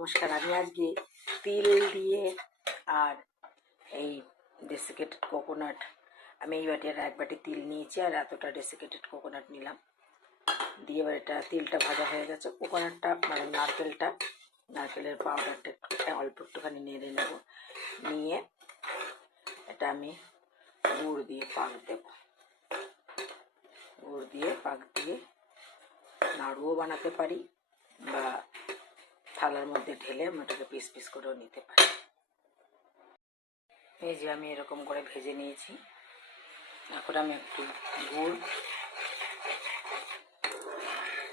নমস্কার। আমি আজকে তিল দিয়ে আর এই ডেসিকেটেড কোকোনাট, আমি এই বাটি এক বাটি তিল নিয়েছি আর এতটা ডেসিকেটেড কোকোনাট নিলাম দিয়ে এবার এটা তিলটা ভাজা হয়ে গেছে। কোকোনাটটা মানে নারকেলের পাউডারটা অল্প একটুখানি নেড়ে নেব, নিয়ে এটা আমি গুড় দিয়ে পাক দেব। গুড় দিয়ে পাক দিয়ে নাড়ুও বানাতে পারি বা থালার মধ্যে ঢেলে আমি ওটাকে পিস পিস করেও নিতে পারি। এই যে আমি এরকম করে ভেজে নিয়েছি। এখন আমি একটু গুড়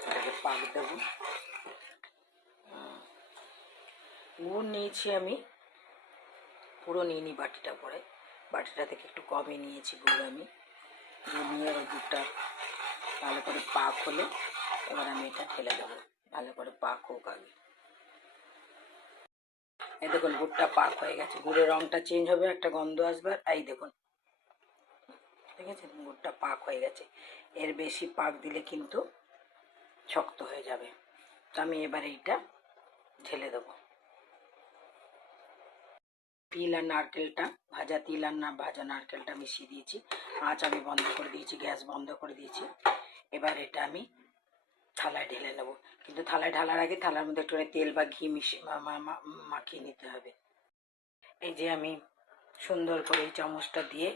এটাকে পাক দেব। গুড় নিয়েছি আমি, পুরো নিইনি বাটিটা করে, বাটিটা থেকে একটু কমই নিয়েছি গুড় আমি। গুড় নিয়ে ওই গুড়টা ভালো করে পাক হলে এবার আমি এটা ঢেলে দেবো। ভালো করে পাক হোক আগে। এই দেখুন গুড়টা পাক হয়ে গেছে, গুড়ের রঙটা চেঞ্জ হবে, একটা গন্ধ আসবে। এই দেখুন, ঠিক আছে, গুড়টা পাক হয়ে গেছে। এর বেশি পাক দিলে কিন্তু শক্ত হয়ে যাবে। তো আমি এবার এইটা ঢেলে দেবো। তিল আর নারকেলটা, ভাজা তিল আর ভাজা নারকেলটা মিশিয়ে দিয়েছি। আঁচ আমি বন্ধ করে দিয়েছি, গ্যাস বন্ধ করে দিয়েছি। এবার এটা আমি থালায় ঢেলে নেবো, কিন্তু থালায় ঢালার আগে থালার মধ্যে একটু তেল বা ঘি মাখিয়ে নিতে হবে। এই যে আমি সুন্দর করে এই চামচটা দিয়ে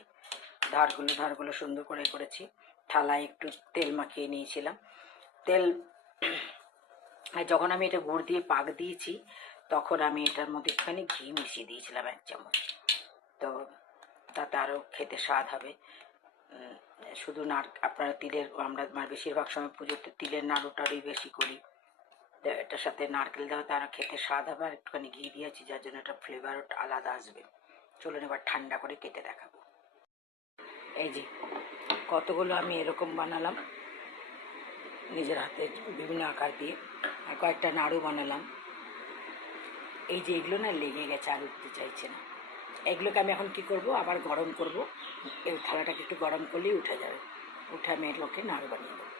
ধারগুলো সুন্দর করে করেছি। থালায় একটু তেল মাখিয়ে নিয়েছিলাম। তেল যখন আমি এটা গুড় দিয়ে পাক দিয়েছি তখন আমি এটার মধ্যে একটুখানি ঘি মিশিয়ে দিয়েছিলাম 1 চামচ। তো তাতে আরও খেতে স্বাদ হবে। শুধু আপনারা তিলের, আমরা বেশিরভাগ সময় পুজোতে তিলের নাড়ু টাড়ুই বেশি করি, তো এটার সাথে নারকেল দেওয়া তো আরও খেতে স্বাদ হবে। আর একটুখানি ঘি দিয়েছি যার জন্য একটা ফ্লেভারও আলাদা আসবে। চলুন এবার ঠান্ডা করে কেটে দেখাবো। এই যে কতগুলো আমি এরকম বানালাম নিজের হাতে বিভিন্ন আকার দিয়ে, আর কয়েকটা নাড়ু বানালাম। এই যে এগুলো না লেগে গেছে, আর উঠতে চাইছে না। এগুলোকে আমি এখন কি করব, আবার গরম করব। এই থালাটাকে একটু গরম করলেই উঠে যাবে। উঠে আমি এগুলোকে নাড়ু বানিয়ে দেবো।